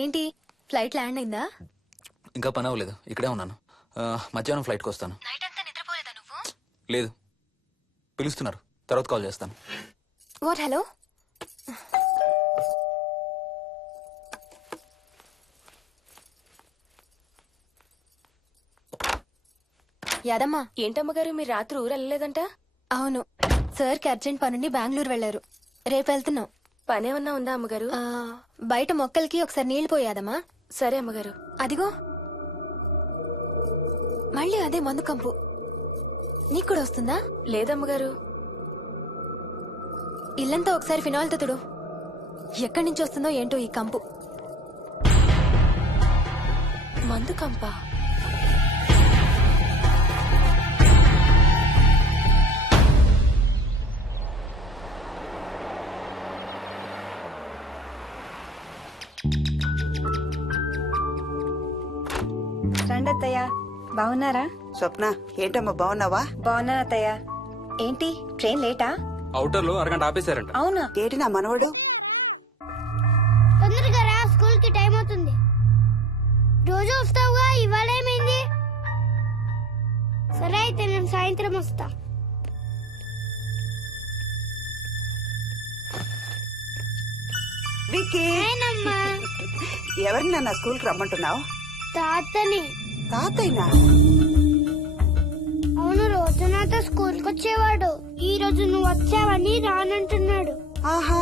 ఏంటి flight land అయిందా? ఇంకా పని అవ్వలేదు, ఇక్కడే ఉన్నాను. మధ్యాహ్నం ఫ్లైట్కి వస్తాను. నైట్ అంతా నిద్రపోలేదా నువ్వు? లేదు, పిలుస్తున్నారు, తర్వాత కాల్ చేస్తాను. వాట్? హలో, యాదమ్మా. ఏంటమ్మగారు మీరు రాత్రి ఊరు వెళ్ళలేదంట? అవును, సార్కి అర్జెంట్ పనుండి బెంగళూరు వెళ్లారు. రేపు వెళ్తున్నాం. పనేమన్నా ఉందా అమ్మగారు? బయట మొక్కలకి ఒకసారి నీళ్లు పోయాదమ్మా. సరే అమ్మగారు. అదిగో మళ్ళీ అదే మందు కంపు. నీకు కూడా వస్తుందా? లేదమ్మగారు. ఇల్లంతా ఒకసారి ఫినాయిల్తో తుడు. ఎక్కడి నుంచి వస్తుందో ఏంటో ఈ కంపు. మందు కంప? రండి అత్తయ్య, బాగున్నారా? స్వప్న, ఏంటమ్మా బాగున్నావా? బాగున్నా అత్తయ్య. ఏంటి ట్రైన్ లేటా? అవుటర్ లో అరగంట ఆపేశారంట. అవునా? ఏంటి నా మనవడు? తొందరగా రా, స్కూల్ కి టైం అవుతుంది. రోజు వస్తావుగా, ఇవాళ ఏమైంది? సరే అయితే నేను సాయంత్రం వస్తా. విక్కీ, నేనమ్మా. ఎవరిని నా స్కూల్ కి రమ్మంటున్నావు? తాతని. తాతయ్యనా? అవును, రోజు నాతో స్కూల్ కి వచ్చేవాడు. ఈ రోజు నువ్వు వచ్చావని రానంటున్నాడు. ఆహా,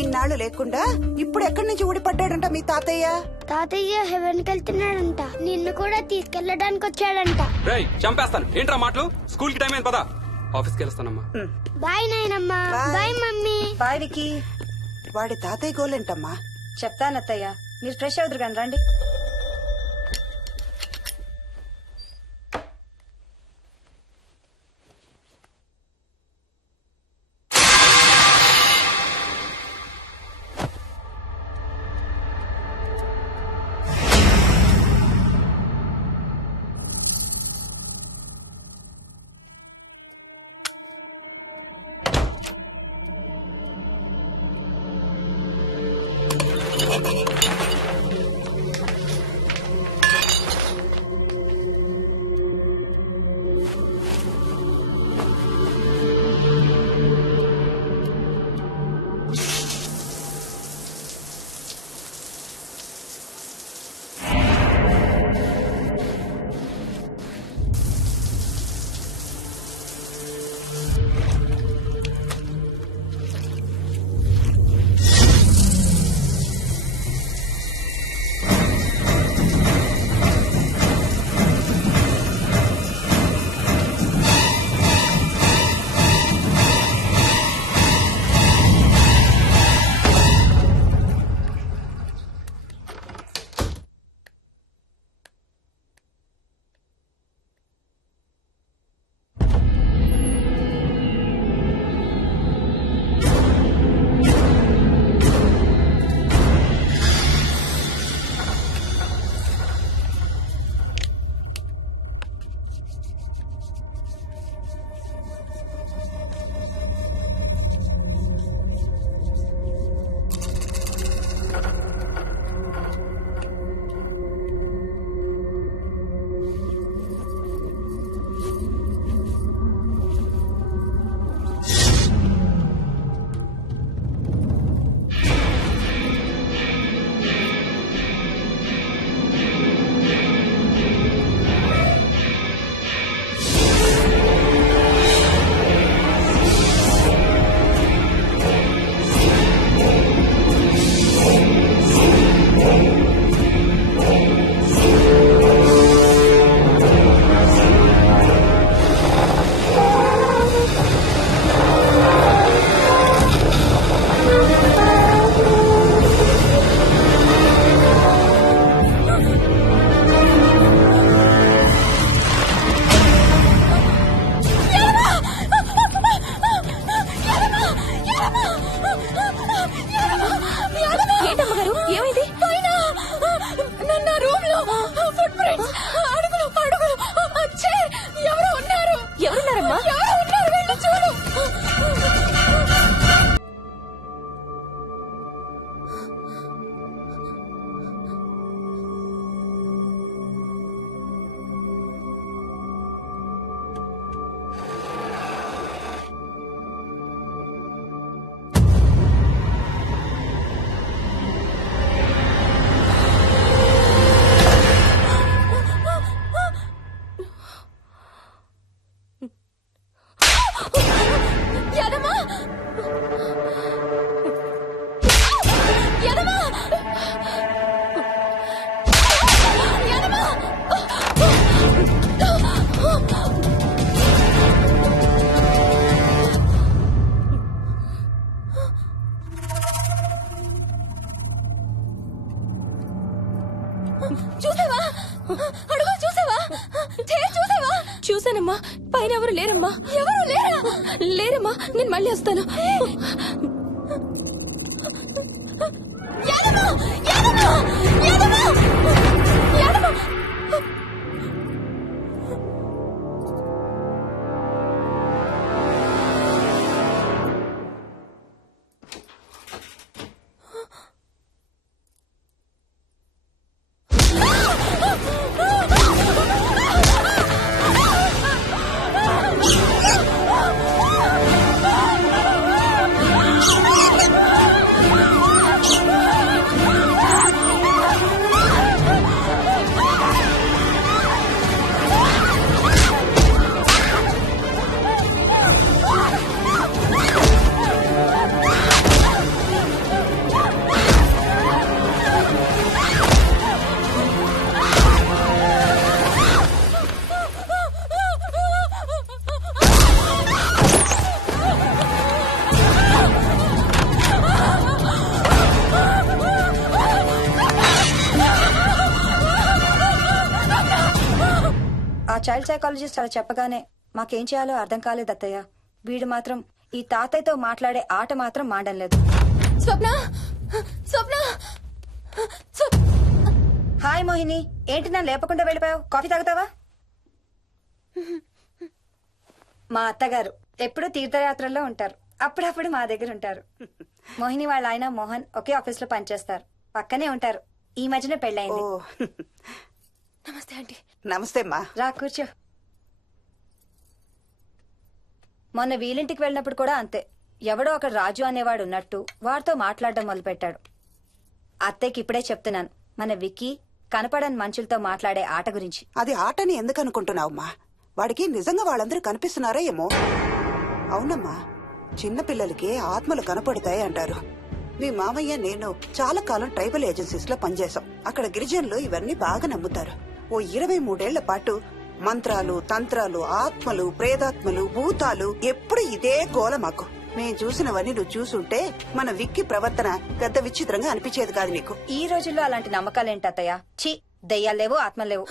ఇన్నాళ్ళు లేకుండా ఇప్పుడు ఎక్కడి నుంచి ఊడిపడ్డాడంట మీ తాతయ్య? తాతయ్య హెవెన్ కి వెళ్తున్నాడంట. నిన్ను కూడా తీసుకెళ్లడానికి వచ్చాడంట. రేయ్ చంపేస్తాను, ఏంట్రా మాటలు? స్కూల్ కి టైం అయింది, పదా ఆఫీస్కి వెళ్తానమ్మా. బాయ్ నాయనమ్మా. Bye. Bye mummy. Bye Vicky. వాడి తాతయ్య గోలేంటమ్మా? చెప్తాను అత్తయ్య, మీరు ఫ్రెష్ అవుతురు కానీ రండి. చూసానమ్మా, పైన ఎవరు లేరమ్మా. ఎవరు లేరా? లేరమ్మా, నేను మళ్ళీ వస్తాను. యాదమ్మ! యాదమ్మ! యాదమ్మ! యాదమ్మ! ఆ చైల్డ్ సైకాలజిస్ట్ అలా చెప్పగానే మాకేం చేయాలో అర్థం కాలేదు అత్తయ్య. వీడు మాత్రం ఈ తాతయ్యతో మాట్లాడే ఆట మాత్రం మాడం లేదు. స్వప్న! స్వప్న! హాయ్ మోహిని, ఏంటి నన్ను లేపకుండా వెళ్ళిపోయావు? కాఫీ తాగుతావా? మా అత్తగారు ఎప్పుడూ తీర్థయాత్రల్లో ఉంటారు, అప్పుడప్పుడు మా దగ్గర ఉంటారు. మోహిని వాళ్ళ ఆయన మోహన్ ఒకే ఆఫీస్ లో పనిచేస్తారు, పక్కనే ఉంటారు. ఈ మధ్యన ఓ పెళ్ళైంది. నమస్తే ఆంటీ. నమస్తే అమ్మా. రా కూర్చో. మొన్న వీలింటికి వెళ్ళినప్పుడు కూడా అంతే. ఎవడో ఒక రాజు అనేవాడు ఉన్నట్టు వాడితో మాట్లాడడం మొదలుపెట్టాడు. అత్తయ్యకి ఇప్పుడే చెప్తున్నాను, మన విక్కీ కనపడని మనుషులతో మాట్లాడే ఆట గురించి. అది ఆటని ఎందుకు అనుకుంటున్నావమ్మా? వాడికి నిజంగా వాళ్ళందరూ కనిపిస్తున్నారా ఏమో. అవునమ్మా, చిన్నపిల్లలకి ఆత్మలు కనపడతాయి అంటారు. మీ మామయ్య నేను చాలా కాలం ట్రైబల్ ఏజెన్సీస్ లో పనిచేశాం. అక్కడ గిరిజనులు ఇవన్నీ బాగా నమ్ముతారు. ఓ 23 ఏళ్ల పాటు మంత్రాలు, తంత్రాలు, ఆత్మలు, ప్రేతాత్మలు, భూతాలు, ఎప్పుడు ఇదే గోల మాకు. మేం చూసినవన్నీ నువ్వు చూసుంటే మన విక్కి ప్రవర్తన పెద్ద విచిత్రంగా అనిపించేది కాదు నీకు. ఈ రోజుల్లో అలాంటి నమ్మకాలేంటి అత్తయ్య? ఛీ, దెయ్యాలు లేవు, ఆత్మలు లేవు.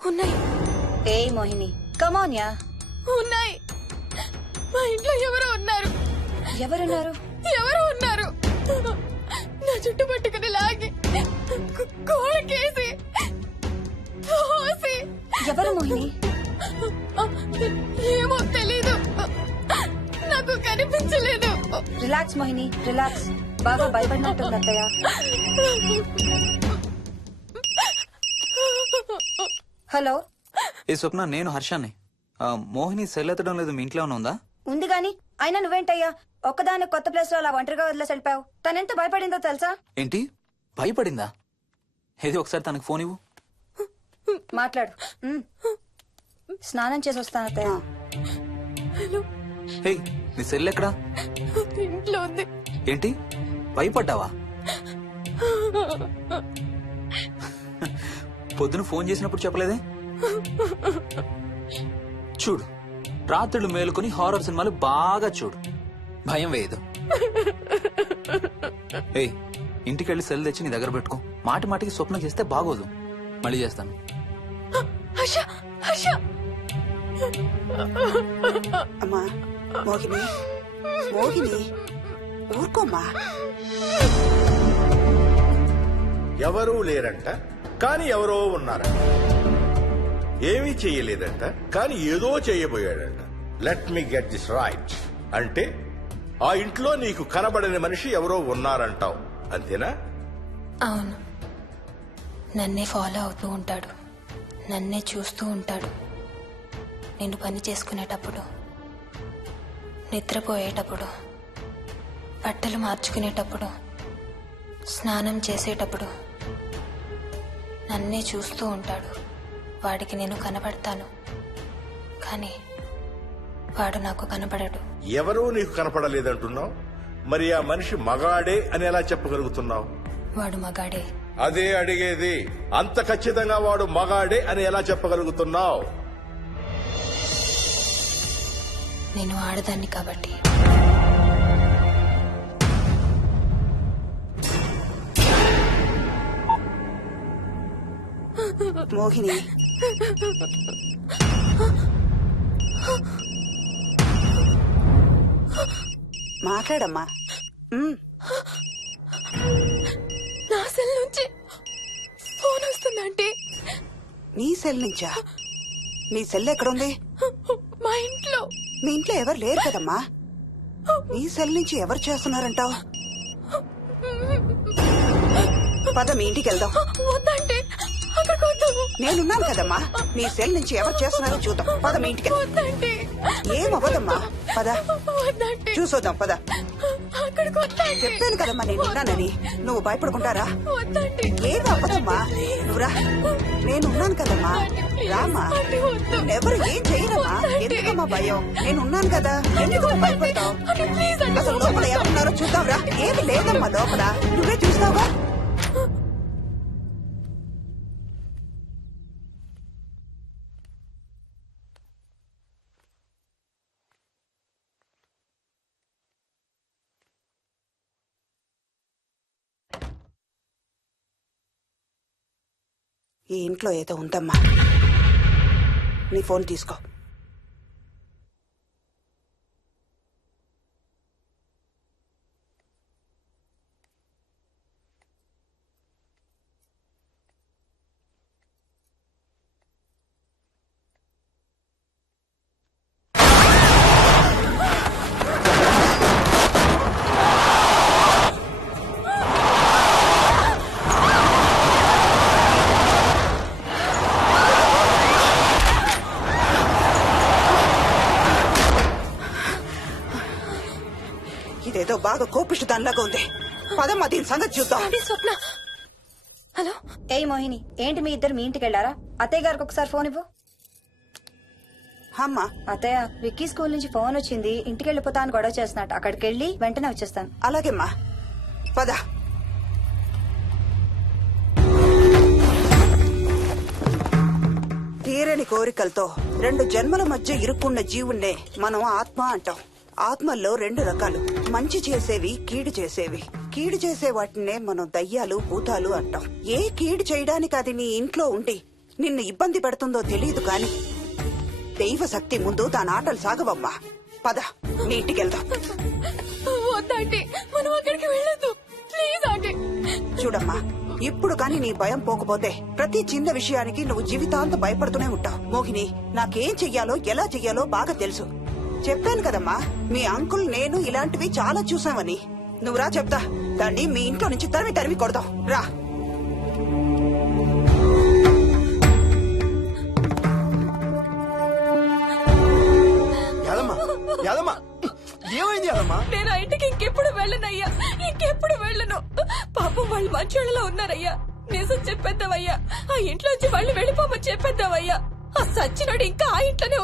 ఉన్నాయి. ఏయ్ మోహిని, కమోన్యా. ఉన్నాయి. మా ఇంట్లో ఎవరో ఉన్నారు. ఎవరున్నారు? ఎవరో ఉన్నారు. నా చుట్టు పట్టుకుని లాగి కోళ్ళకేసి తోసి. ఎవరు మోహిని? ఏమో తెలీదు, నాకు కనిపించలేదు. Relax Mohini, relax. బాగా భయపడినట్టుంది అత్తయ్య. హలో. ఏ స్వప్న, నేను హర్షాన్ని. మోహిని సెల్ ఎత్తడం లేదు, మీ ఇంట్లో ఏమైనా ఉందా? ఉంది గాని అయినా నువ్వేంటయ్యా ఒక్కదాని కొత్త ప్లేస్ లో అలా ఒంటరిగా వదిలేసి వెళ్ళిపోయావు? తనెంత భయపడిందో తెలుసా? ఏంటి, భయపడిందా? ఏది ఒకసారి తనకు ఫోన్ ఇవ్వు. మాట్లాడు. స్నానం చేసి వస్తాను అత్తయ్య. హే, నీ సెల్ ఎక్కడా? ఇంట్లో ఉంది. ఏంటి, భయపడ్డావా? పొద్దున ఫోన్ చేసినప్పుడు చెప్పలేదే? చూడు, రాత్రులు మేలుకొని హారర్ సినిమాలు బాగా చూడు, భయం వేయదు. ఏయ్, ఇంటికెళ్ళి సెల్ తెచ్చి నీ దగ్గర పెట్టుకో. మాటి మాటికి స్వప్నం చేస్తే బాగోదు. మళ్ళీ చేస్తాను. హర్ష! హర్ష! అమ్మా మోహిని, మోహిని ఊరుకోమ్మా. ఎవరూ లేరంట, కానీ ఎవరో ఉన్నారంట. ఏమీ చెయ్యలేదంట, కానీ ఏదో చేయబోయాడంట. Let me get this right. అంటే ఆ ఇంట్లో నీకు కనబడని మనిషి ఎవరో ఉన్నారంటావు, అంతేనా? అవును, నన్నే ఫాలో అవుతూ ఉంటాడు, నన్నే చూస్తూ ఉంటాడు. నేను పని చేసుకునేటప్పుడు, నిద్రపోయేటప్పుడు, బట్టలు మార్చుకునేటప్పుడు, స్నానం చేసేటప్పుడు నన్నే చూస్తూ ఉంటాడు. వాడికి నేను కనబడతాను, కానీ వాడు నాకు కనబడడు. ఎవరూ నీకు కనపడలేదంటున్నావు, మరి ఆ మనిషి మగాడే అని ఎలా చెప్పగలుగుతున్నావు? వాడు మగాడే. అదే అడిగేది, అంత ఖచ్చితంగా వాడు మగాడే అని ఎలా చెప్పగలుగుతున్నావు? నేను ఆడదాన్ని కాబట్టి. మోహిని మాట్లాడమ్మా. నా సెల్ నుంచి ఫోన్ వస్తుందంటే నీ సెల్ నుంచా? నీ సెల్ ఎక్కడుంది? మా ఇంట్లో. మీ ఇంట్లో ఎవరు లేరు కదమ్మా. నీ సెల్ నుంచి ఎవరు చేస్తున్నారంటావు? పద మీ ఇంటికి వెళ్దాం. వద్దంటే అక్కడికి వద్దు. నేనున్నాను కదమ్మా. నీ సెల్ నుంచి ఎవరు చేస్తున్నారో చూద్దాం. పద మీ ఇంటికి వెళ్దాం. వద్దంటే ఏమవ్వదమ్మా, పద వద్దంటే చూసొద్దాం. పద. అక్కడికి వద్దంటే చెప్పాను కదమ్మా నేనున్నానని. నువ్వు భయపడుకుంటారా? వద్దంటే ఏం అవ్వదమ్మా. నువ్వురా, నేనున్నాను కదమ్మా. రామ్మా, ఎవరు ఏం చేయరమ్మా. ఎందుకమ్మా భయం? నేనున్నాను కదా, ఎందుకు భయపడతావు? అసలు లోపల ఎవరున్నారో చూద్దాంరా. ఏమి లేదమ్మా లోపల, నువ్వే చూస్తావా? ఈ ఇంట్లో ఏదో ఉందమ్మా. నీ ఫోన్ తీసుకో. ఇదేదో బాగా కోపిష్టి దానిలాగా ఉంది. పదమ్మా దీని సంగతి చూద్దాం. స్వప్న. హలో. ఏయ్ మోహిని, ఏంటి మీ ఇద్దరు మీ ఇంటికి వెళ్ళారా? అత్తయ్య గారికి ఒకసారి ఫోన్ ఇవ్వు. అమ్మా. అత్తయ్య, విక్కీ స్కూల్ నుంచి ఫోన్ వచ్చింది. ఇంటికి వెళ్ళిపోతా అని గొడవ చేస్తున్నట్టు. అక్కడికి వెళ్ళి వెంటనే వచ్చేస్తాను. అలాగేమ్మా, పద. తీరని కోరికలతో 2 జన్మల మధ్య ఇరుక్కున్న జీవుణ్ణే మనం ఆత్మ అంటాం. ఆత్మల్లో 2 రకాలు, మంచి చేసేవి, కీడు చేసేవి. కీడు చేసే వాటినే మనం దయ్యాలు, భూతాలు అంటాం. ఏ కీడు చేయడానికి అది నీ ఇంట్లో ఉండి నిన్ను ఇబ్బంది పెడుతుందో తెలియదు కాని దైవ శక్తి ముందు దాని ఆటలు సాగవమ్మా. పద నీ ఇంటికి వెళ్దాం. వద్దంటే మనం అక్కడికి వెళ్ళొద్దు ప్లీజ్ అంటే. చూడమ్మా, ఇప్పుడు కాని నీ భయం పోకపోతే ప్రతి చిన్న విషయానికి నువ్వు జీవితాంతం భయపడుతూనే ఉంటావు. మోహిని, నాకేం చెయ్యాలో ఎలా చెయ్యాలో బాగా తెలుసు. చెప్పాను కదమ్మా, మీ అంకుల్ నేను ఇలాంటివి చాలా చూసామని. నువ్వు రా చెప్తా. దాన్ని మీ ఇంట్లో నుంచి తరిమి కొడదాం. రా. ఏమైంది యాదమ్మా? నేను ఆ ఇంటికి ఇంకెప్పుడు వెళ్ళనయ్యా, ఇంకెప్పుడు వెళ్ళను. పాపం వాళ్ళు మంచోళ్ళలో ఉన్నారయ్యా. నిజం చెప్పేద్దామయ్యా. ఆ ఇంట్లోంచి వాళ్ళు వెళ్ళిపోమని చెప్పేద్దామయ్యా. ఆ సచ్చినోడు ఇంకా ఆ ఇంట్లోనే